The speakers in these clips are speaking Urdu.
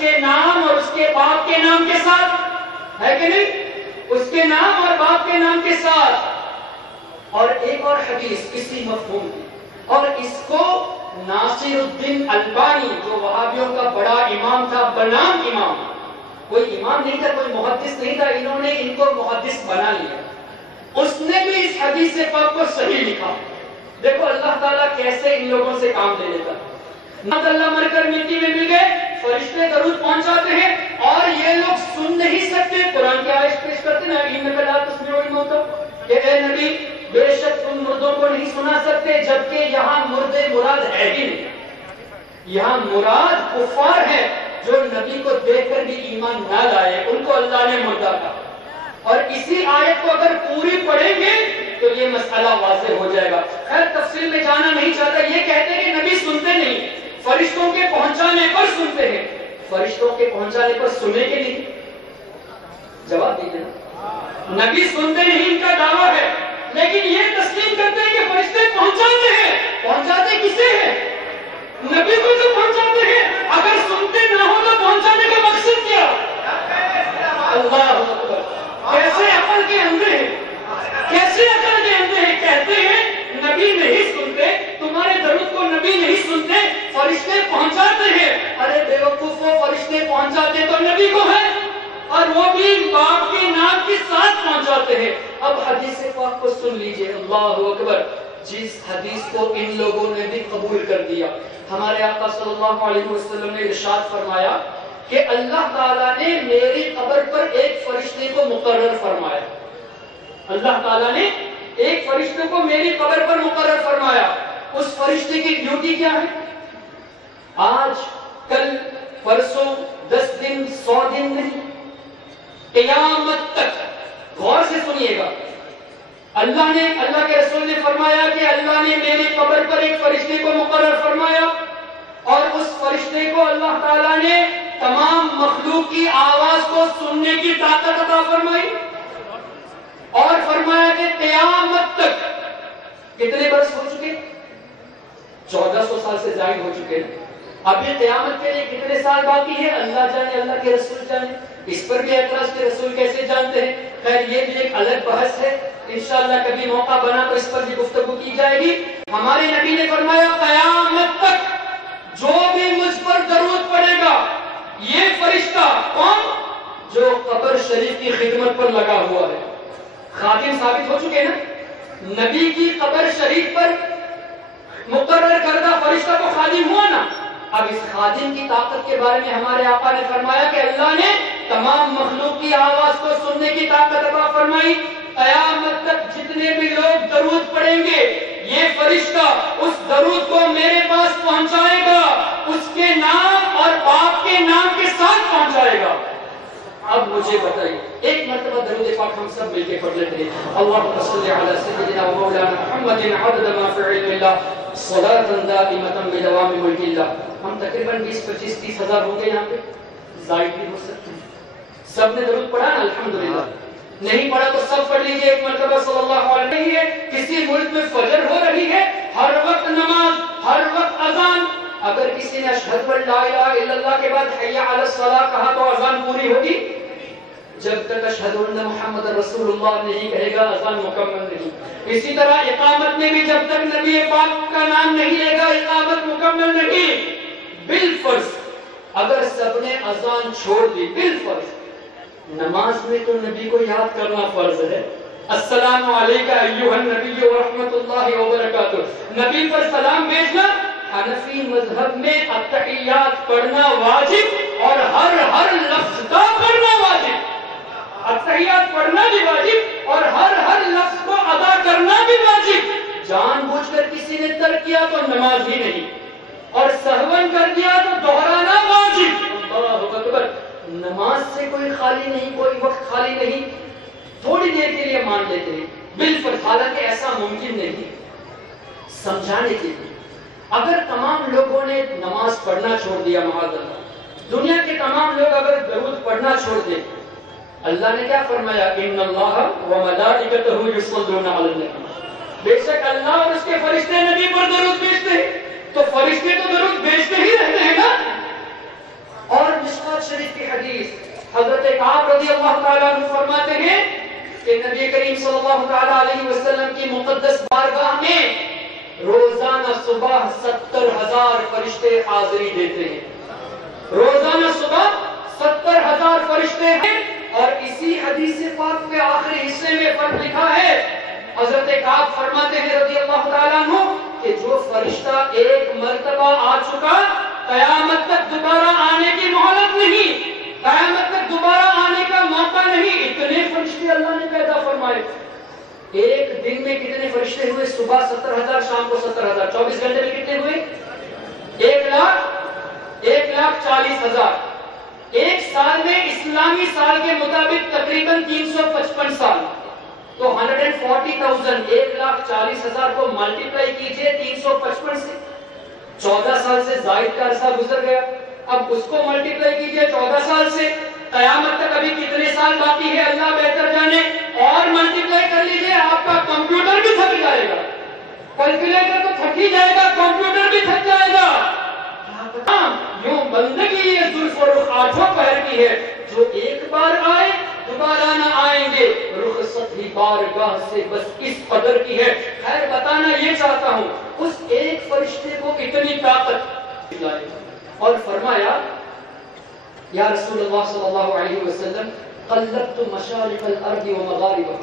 کے نام اور اس کے باپ کے نام کے ساتھ، ہے کہ نہیں؟ اس کے نام اور باپ کے نام کے ساتھ۔ اور ایک اور حدیث اسی مفہوم کی، اور اس کو ناصر الدین البانی جو وہابیوں کا بڑا امام تھا، بنام امام، کوئی امام نہیں تھا، کوئی محدث نہیں تھا، انہوں نے ان کو محدث بنا لیا، اس نے بھی اس حدیث پاک کو صحیح لکھا۔ دیکھو اللہ تعالیٰ کیسے ان لوگوں سے کام لے لیتا۔ اللہ مر کر مٹی میں مل گئے، فرشتے درود پہنچاتے ہیں اور یہ لوگ سن نہیں سکتے، قرآن کی آیت پیش کرتے ہیں کہ اے نبی بے شک تم مردوں کو نہیں سنا سکتے، جبکہ یہاں مردے مراد ہے ہی نہیں، یہاں مراد کفار ہے جو نبی کو دیکھ کر بھی ایمان نہ لائے، ان کو اللہ نے مردہ کہا۔ اور اسی آیت کو اگر پوری پڑھیں گے تو یہ مسئلہ واضح ہو جائے گا۔ خیر تفصیل میں جانا نہیں چاہتا، یہ کہتے ہیں کہ نبی سنتے نہیں، فرشتوں کے پہنچانے پر سنتے ہیں۔ فرشتوں کے پہنچانے پر سنے کے نہیں؟ جواب دیجیے نا۔ نبی سنتے نہیں ان کا دعویٰ ہے، لیکن یہ تسلیم کرتے ہیں کہ فرشتے پہنچاتے ہیں۔ پہنچاتے کسے ہیں؟ نبی کو جو پہنچاتے ہیں۔ اگر سنتے نہ ہو تو پہنچانے کا مقصد کیا؟ اللہ اکبر! کیسے عقل کے اندھے ہیں، کیسے عقل کے اندھے ہیں! کہتے ہیں نبی نہیں سنتے، تمہارے درود کو نبی نہیں سنتے، فرشتے پہنچاتے ہیں۔ ارے بیوقوفو، فرشتے پہنچاتے تو نبی کو ہے، اور وہ بھی باپ کے نام کے ساتھ پہنچاتے ہیں۔ اب حدیث پاک کو سن لیجئے، اللہ اکبر! جس حدیث کو ان لوگوں نے بھی قبول کر دیا، ہمارے آقا صلی اللہ علیہ وسلم نے ارشاد فرمایا کہ اللہ تعالیٰ نے میری قبر پر ایک فرشتے کو مقرر فرمایا۔ اللہ تعالیٰ نے ایک فرشتے کو میری قبر پر مقرر فرمایا۔ اس فرشتے کی ڈیوٹی کیا ہے؟ آج، کل، پرسوں، 10 دن، 100 دن نہیں، قیامت تک۔ غور سے سنیے گا، اللہ کے رسول نے فرمایا کہ اللہ نے میری قبر پر ایک فرشتے کو مقرر فرمایا، اور اس فرشتے کو اللہ تعالیٰ نے تمام مخلوق کی آواز کو سننے کی طاقت عطا فرمائی، اور فرمایا کہ قیامت تک کتنے برس ہو چکے؟ 1400 سال سے زائد ہو چکے ہیں۔ ابھی قیامت کے لیے کتنے سال باقی ہے؟ اللہ جانے، اللہ کے رسول جانے۔ اس پر بھی اعتراض کے رسول کیسے جانتے ہیں؟ خیر یہ بھی ایک الگ بحث ہے، انشاءاللہ کبھی موقع بنا تو اس پر بھی گفتگو کی جائے گی۔ ہمارے نبی نے فرمایا قیامت تک جو بھی مجھ پر درود پڑے گا، یہ فرشتہ کون؟ جو قبر شریف کی خدمت پر لگا ہوا ہے، خادم ثابت ہو چکے نا، نبی کی قبر شریف پر مقرر کردہ فرشتہ کو خادم ہوا نا۔ اب اس خادم کی طاقت کے بارے میں ہمارے آقا نے فرمایا کہ اللہ نے تمام مخلوق کی آواز کو سننے کی طاقت عطا فرمائی۔ قیامت تک جتنے بھی لوگ درود پڑھیں گے، یہ فرشتہ اس درود کو میرے پاس پہنچائے گا، اس کے نام اور باپ کے نام کے ساتھ پہنچائے گا۔ اب مجھے بتائیے، ایک مرتبہ درود پاک ہم سب مل کے پڑھ لیتے ہیں۔ اللہم صل علی سیدنا و مولانا محمد عدد ما فی علم اللہ صلاۃ دائمۃ بدوام ملک اللہ۔ ہم تقریباً 20-25-30 ہزار ہوں گے یہاں پہ، زائد بھی ہو سکتے ہیں۔ سب نے درود پڑھا نا؟ الحمدللہ۔ نہیں پڑھا تو سب پڑھ لیجئے ایک مرتبہ صلی اللہ علیہ وسلم۔ ہے کسی ملک میں فجر ہو رہی ہے، ہر وقت نماز، ہر وقت اذان، اگر کسی نے اشہد ان لا الہ الا اللہ کے بعد حی علی الصلاۃ کہا تو اذان پوری ہوگی؟ جب تک اشہد ان محمد رسول اللہ نہیں کہے گا اذان مکمل نہیں۔ اسی طرح اقامت میں بھی جب تک نبی پاک کا نام نہیں لے گا اقامت مکمل نہیں۔ بالفرض اگر سب نے اذان چھوڑ دی، بالفرض نماز میں تو نبی کو یاد کرنا فرض ہے۔ السلام علیکہ ایھا النبی ورحمۃ اللہ وبرکاتہ، نبی پر سلام بھیجنا۔ حنفی مذہب میں التحیات پڑھنا واجب اور ہر لفظ کا پڑھنا واجب۔ التحیات پڑھنا بھی واجب اور ہر لفظ کو ادا کرنا بھی واجب۔ جان بوجھ کر کسی نے ترک کیا تو نماز ہی نہیں، اور سہون کر دیا تو دہرانا واجب۔ اللہ اکبر! نماز سے کوئی خالی نہیں، کوئی وقت خالی نہیں، تھوڑی دیر کے لیے مان لیتے ہیں بالفرض، حالانکہ ایسا ممکن نہیں۔ سمجھانے کے لیے اگر تمام لوگوں نے نماز پڑھنا چھوڑ دیا، معاذ اللہ، دنیا کے تمام لوگ اگر درود پڑھنا چھوڑ دیں، اللہ نے کیا فرمایا؟ ان اللہ وملائکتہ یصلون علی النبی، بے شک اللہ اور اس کے فرشتے نبی پر درود بھیجتے ہیں۔ تو فرشتے تو درود بھیجتے ہی رہتے ہیں نا۔ اور مشکات شریف کی حدیث حضرت کعب رضی اللہ تعالیٰ عنہ فرماتے ہیں کہ نبی کریم صلی اللہ تعالیٰ علیہ وسلم کی مقدس بارگاہ میں روزانہ صبح 70,000 فرشتے حاضری دیتے ہیں. روزانہ صبح 70,000 فرشتے ہیں. اور اسی حدیث پاک کے آخری حصے میں فرق لکھا ہے. حضرت کعب فرماتے ہیں رضی اللہ تعالیٰ عنہ کہ جو فرشتہ ایک مرتبہ آ چکا قیامت تک دوبارہ آنے کی مہلت نہیں, قیامت تک دوبارہ آنے کا موقع نہیں. اتنے فرشتے اللہ نے پیدا فرمائے. ایک دن میں کتنے فرشتے ہوئے؟ صبح 70,000, شام کو 70,000. 24 گھنٹے میں کتنے ہوئے؟ 1,40,000. ایک سال میں اسلامی سال کے مطابق تقریباً 355 سال, تو 140,000. 1,40,000 کو ملٹیپلائی کیجئے 355 سے. 14 سال سے زائد کا عرصہ گزر گیا. اب اس کو ملٹیپلائی کیجئے 14 سال سے. قیامت تک ابھی کتنے سال باقی ہے اللہ بہتر جانے. اور ملٹیپلائی کر لیجئے, آپ کا کمپیوٹر بھی تھک جائے گا. کیلکولیٹر تو تھک ہی جائے گا, کمپیوٹر بھی تھک جائے گا. یوں بندگی یہ زلف و رخ آٹھوں پہر کی ہے. جو ایک بار آئے دوبارہ نہ آئیں گے. رخصت ہی بارگاہ سے بس اس قدر کی ہے. خیر بتانا یہ چاہتا ہوں اس ایک فرشتے کو اتنی طاقت. اور فرمایا یا رسول اللہ صلی اللہ علیہ وسلم قلبت مشارق الارض و مغاربها,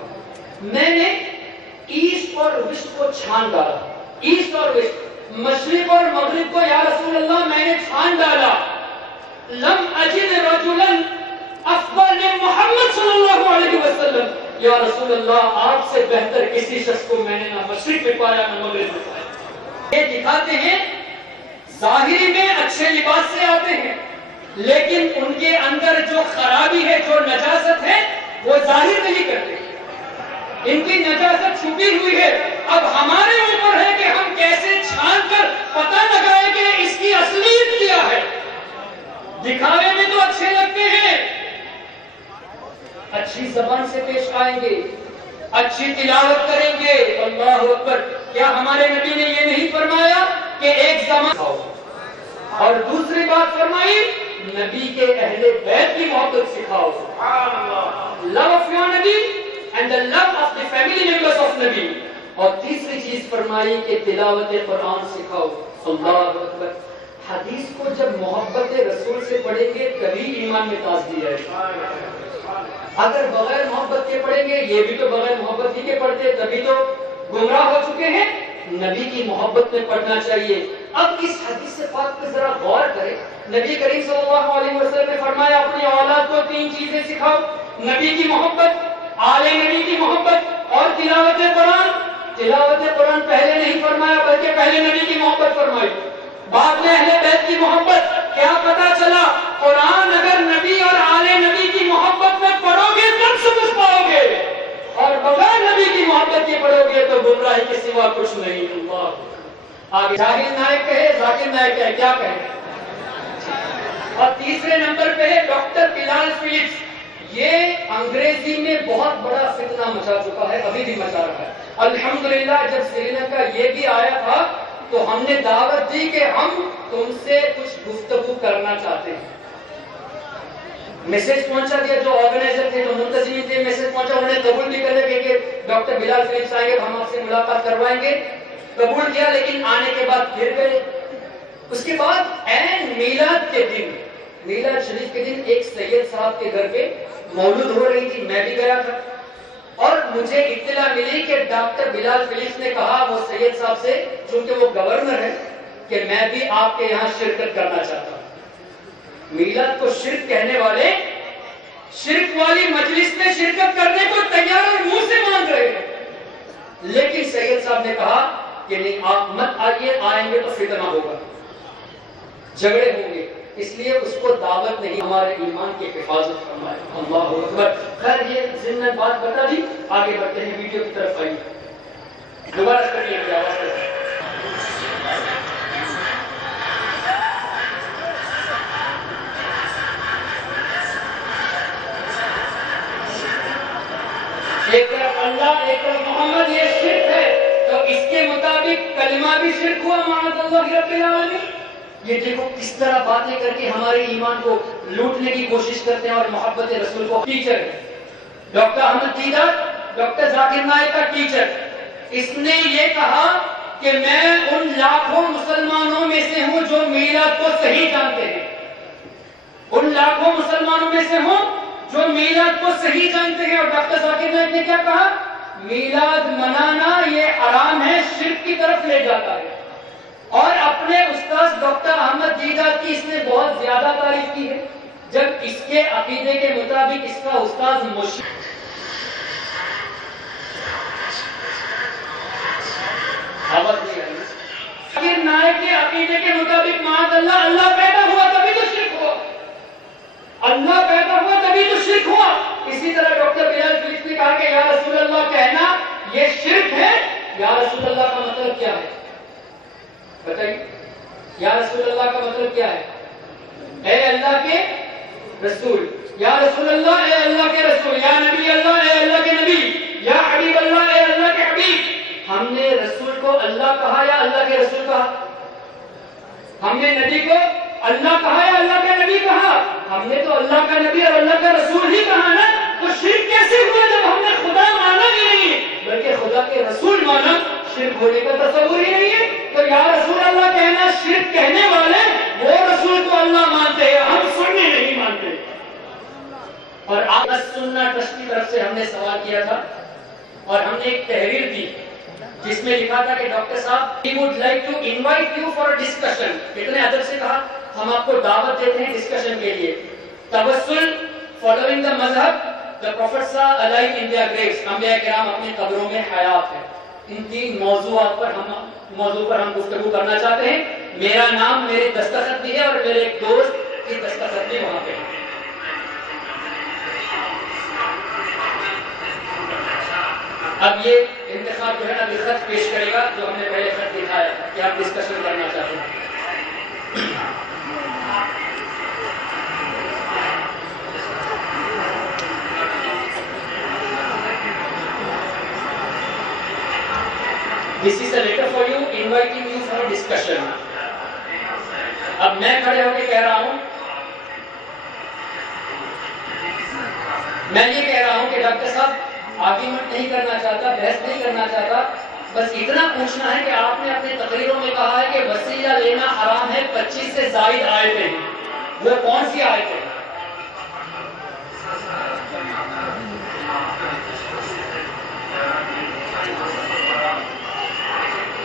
میں نے ایسٹ اور ویسٹ کو چھان ڈالا. ایسٹ اور ویسٹ, مشرق اور مغرب کو یا رسول اللہ میں نے چھان ڈالا. لم اجد رجلا افضل من محمد صلی اللہ علیہ وسلم, یا رسول اللہ آپ سے بہتر کسی شخص کو میں نے نہ مشرق میں پایا نہ مغرب میں پایا. یہ دکھاتے ہیں ظاہری میں اچھے لباس سے آتے ہیں, لیکن ان کے اندر جو خرابی ہے, جو نجاست ہے, وہ ظاہر نہیں کرتے. ان کی نجاست چھپی ہوئی ہے. اب ہمارے اوپر ہے کہ ہم کیسے چھان کر پتہ لگائیں کہ اس کی اصلیت کیا ہے. دکھاوے میں تو اچھے لگتے ہیں, اچھی زبان سے پیش آئیں گے, اچھی تلاوت کریں گے, اللہ اکبر. کیا ہمارے نبی نے یہ نہیں فرمایا کہ ایک زمان ہو؟ اور دوسری بات فرمائی نبی کے اہل بیت کی محبت سکھاؤ. لو آف یور نبی and the love of the family members of نبی. اور تیسری چیز فرمائی کہ تلاوت قرآن سکھاؤ. اللہ اکبر. حدیث کو جب محبت رسول سے پڑھیں گے تبھی ایمان میں تازگی ہے. اگر بغیر محبت کے پڑھیں گے, یہ بھی تو بغیر محبت ہی کے پڑھتے, تبھی تو گمراہ ہو چکے ہیں. نبی کی محبت میں پڑھنا چاہیے. اب اس حدیث سے پاک پہ ذرا غور کریں. نبی کریم صلی اللہ علیہ وسلم نے فرمایا اپنی اولاد کو 3 چیزیں سکھاؤ, نبی کی محبت, آل نبی کی محبت اور تلاوت قرآن. تلاوت قرآن پہلے نہیں فرمایا بلکہ پہلے نبی کی محبت فرمائی, بعد میں اہل بیت کی محبت. کیا پتا چلا قرآن اگر نبی اور آل نبی کی محبت میں پڑھو گے تب سمجھ پاؤ گے, اور بغیر نبی کی محبت کے پڑھو گے تو گمراہی کے سوا کچھ نہیں. اللہ آگے جاہل نائک کہے, ذاکر نائک کہے, کیا کہے. اور تیسرے نمبر پہ ہے ڈاکٹر بلال فلپس. یہ انگریزی میں بہت بڑا فتنہ مچا چکا ہے, ابھی بھی مچا رہا ہے. الحمدللہ جب سری لنکا یہ بھی آیا تھا تو ہم نے دعوت دی کہ ہم تم سے کچھ گفتگو کرنا چاہتے ہیں. میسج پہنچا دیا, جو آرگنائزر تھے, جو منتظمین تھے, میسج پہنچا, انہوں نے قبول بھی کر لیا کہ ڈاکٹر بلال فلپس آئیں گے, ہم آپ سے ملاقات کروائیں گے. قبول کیا, لیکن آنے کے بعد پھر گئے. اس کے بعد این میلاد کے دن, میلاد شریف کے دن ایک سید صاحب کے گھر پہ مولود ہو رہی تھی, میں بھی گیا تھا. اور مجھے اطلاع ملی کہ ڈاکٹر بلال فلپس نے کہا وہ سید صاحب سے, چونکہ وہ گورنر ہے, کہ میں بھی آپ کے یہاں شرکت کرنا چاہتا ہوں. میلاد کو شرک کہنے والے شرک والی مجلس میں شرکت کرنے کو تیار اور منہ سے مان رہے ہیں, لیکن سید صاحب نے کہا کہ نہیں آپ مت آئیے, آئیں گے تو فتنہ ہوگا, جھگڑے ہوں گے, اس لیے اس کو دعوت نہیں. ہمارے ایمان کی حفاظت فرمائے. اللہ اکبر. خیر یہ ضمن بات بتا دی, آگے بڑھتے ہیں, ویڈیو کی طرف آئیے. دوبارہ کریے آواز کریں. ایک طرف اللہ, ایک طرف محمد, یہ شرک ہے. تو اس کے مطابق کلمہ بھی شرک ہوا, معاذ اللہ رب العالمین. یہ دیکھو کس طرح باتیں کر کے ہمارے ایمان کو لوٹنے کی کوشش کرتے ہیں اور محبت رسول کو. Teacher doctor Ahmad دیدات doctor Zakir Naik کا ٹیچر، اس نے یہ کہا کہ میں ان لاکھوں مسلمانوں میں سے ہوں جو میلاد کو صحیح جانتے ہیں، ان لاکھوں مسلمانوں میں سے ہوں جو میلاد کو صحیح جانتے ہیں. اور ڈاکٹر ذاکر نائک نے کیا کہا؟ میلاد منانا یہ حرام ہے، شرک کی طرف لے جاتا ہے. اور اپنے استاد ڈاکٹر احمد دیدات کی اس نے بہت زیادہ تعریف کی ہے، جب اس کے عقیدے کے مطابق اس کا استاد ذاکر نائک کے عقیدے کے مطابق معاذ اللہ، اللہ پیدا ہوا تبھی تو شرک ہوا، اللہ پیدا ہوا تبھی تو شرک ہوا. اسی طرح ڈاکٹر بلال فلپس نے کہا کہ یا رسول اللہ کہنا یہ شرک ہے. یا رسول اللہ کا مطلب کیا ہے بتائیے؟ یا رسول اللہ کا مطلب کیا ہے؟ اے اللہ کے رسول. یا رسول اللہ اے اللہ کے رسول، یا نبی اللہ اے اللہ کے نبی، یا حبیب اللہ اے اللہ کے حبیب. ہم نے رسول کو اللہ کہا یا اللہ کے رسول کہا؟ ہم نے نبی کو اللہ کہا یا اللہ کا نبی کہا؟ ہم نے تو اللہ کا نبی اور اللہ کا رسول ہی کہا نا. تو شرک کیسے ہوا جب ہم نے خدا مانا ہی نہیں بلکہ خدا کے رسول مانا؟ شرک ہونے کا تصور ہی نہیں ہے. تو یا رسول اللہ کہنا، شرک کہنے والے وہ رسول کو اللہ مانتے ہیں، ہم سننے نہیں مانتے. اور آپ سننا ٹرسٹ کی طرف سے ہم نے سوال کیا تھا اور ہم نے ایک تحریر دی جس میں لکھا تھا کہ ڈاکٹر صاحب we would like to invite you for a discussion. اتنے ادب سے کہا ہم آپ کو دعوت دیتے ہیں ڈسکشن کے لیے. توسل following the مذہب the prophets are alive in their graves. انبیاء کرام اپنے قبروں میں حیات ہیں. ان تین موضوعات پر ہم گفتگو کرنا چاہتے ہیں. میرا نام میرے دستخط بھی ہے اور میرے ایک دوست کی دستخط بھی وہاں پہ ہے. اب یہ انتخاب جو ہے ابھی خط پیش کرے گا جو ہم نے پہلے خط دکھایا کہ آپ ڈسکشن کرنا چاہتے ہیں. This is a letter for you inviting you for a discussion. اب میں کھڑے ہو کے کہہ رہا ہوں، میں یہ کہہ رہا ہوں کہ ڈاکٹر صاحب آرگیومنٹ نہیں کرنا چاہتا، بحث نہیں کرنا چاہتا، بس اتنا پوچھنا ہے کہ آپ نے اپنے تقریروں میں کہا ہے کہ وسیلہ لینا حرام ہے. 25 سے زائد آیتیں ہیں، وہ کون سی آیتیں ہیں؟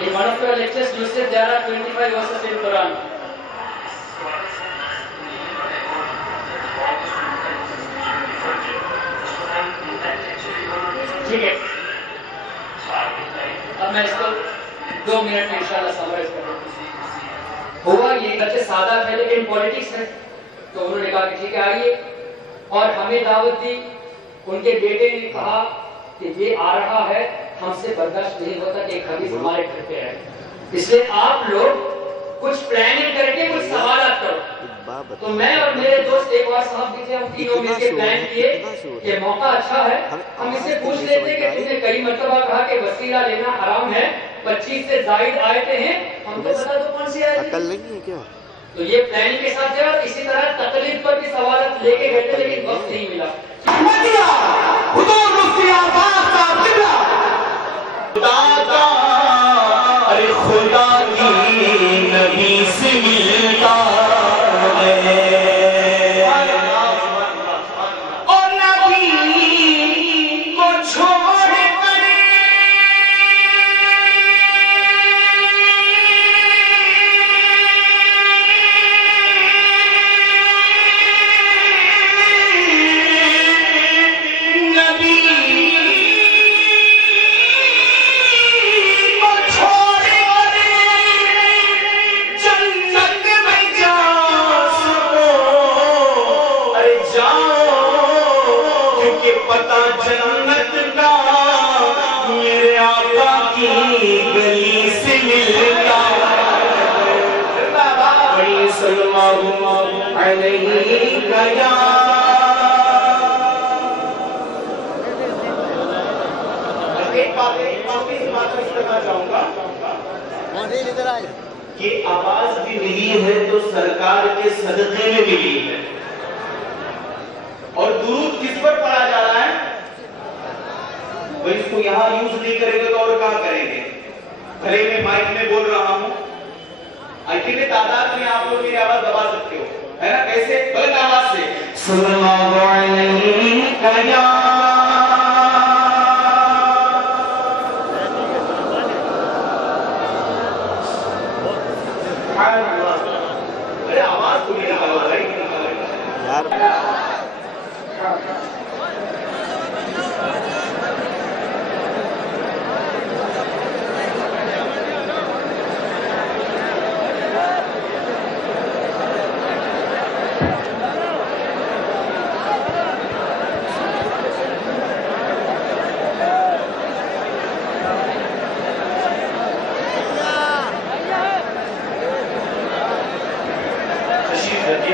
In one of your lectures you said there are 25 verses in Quran. ٹھیک ہے، اب میں اس کو 2 منٹ میں انشاءاللہ سمرائز کروں. ہوا یہ بچے سادہ تھے لیکن پولیٹکس ہے، تو انہوں نے کہا کہ ٹھیک ہے آئیے، اور ہمیں دعوت دی. ان کے بیٹے نے کہا کہ یہ آ رہا ہے، ہم سے برداشت نہیں ہوتا کہ ایک حدیث ہمارے گھر پہ ہے، اس لیے آپ لوگ کچھ پلاننگ کر کے کچھ سوالات کرو. تو میں اور میرے دوست ایک بار صاحب بھی تھے، ہم تینوں مل کے پلان کیے کہ موقع اچھا ہے، ہم اس سے پوچھ لیتے کہ تم نے کئی مرتبہ کہا کہ وسیلہ لینا حرام ہے، 25 سے زائد آیتیں ہیں، ہم کو بتا دو کون سی آیت ہے. تو یہ پلاننگ کے ساتھ ہے، اور اسی طرح تقلید پر بھی سوالات لے کے گئے تھے لیکن وقت نہیں ملا. خدا کی نبی سے ملتا ہے اور نبی کو چھوڑ کر کہ آواز بھی ملی ہے تو سرکار کے صدقے میں ملی ہے. اور درود کس پر پڑھا جا رہا ہے؟ وہ اس کو یہاں یوز نہیں کریں گے تو اور کہاں کریں گے؟ بھلے میں مائک میں بول رہا ہوں، اتنے تعداد میں آپ لوگ میری آواز دبا سکتے ہو، ہے نا؟ کیسے؟ بلند آواز سے صلی اللہ علیہ یا آواز کو نہیں نکالو بھائی.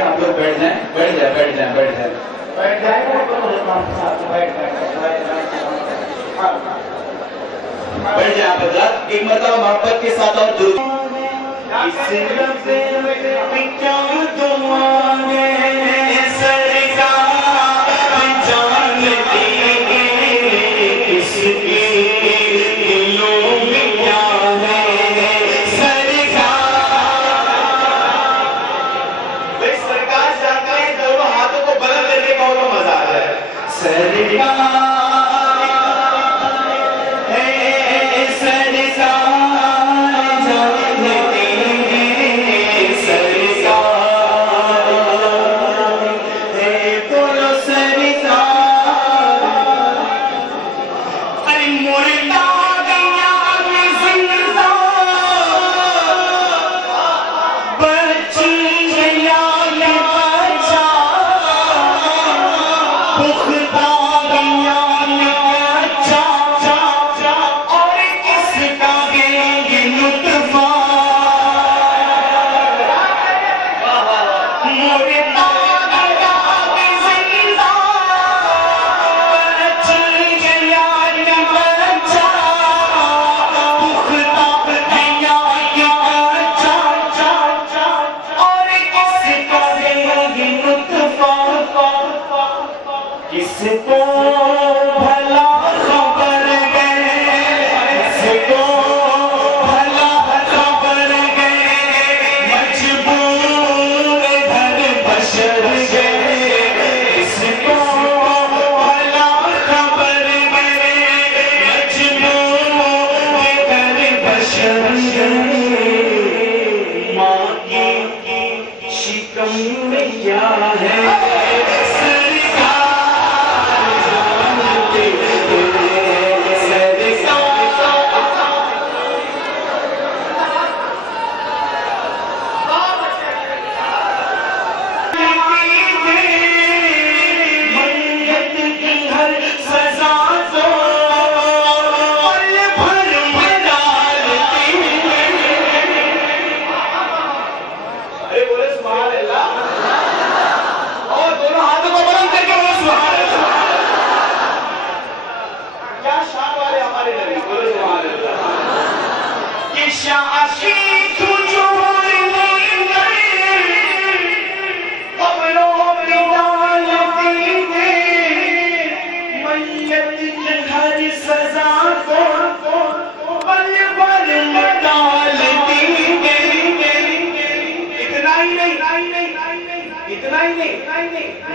آپ لوگ بیٹھ جائیں. بیٹھ جائیں. آپ حضرات ایک مرتبہ محبت کے ساتھ اور درود.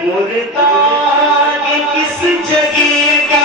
مرتاج کس جگہ کا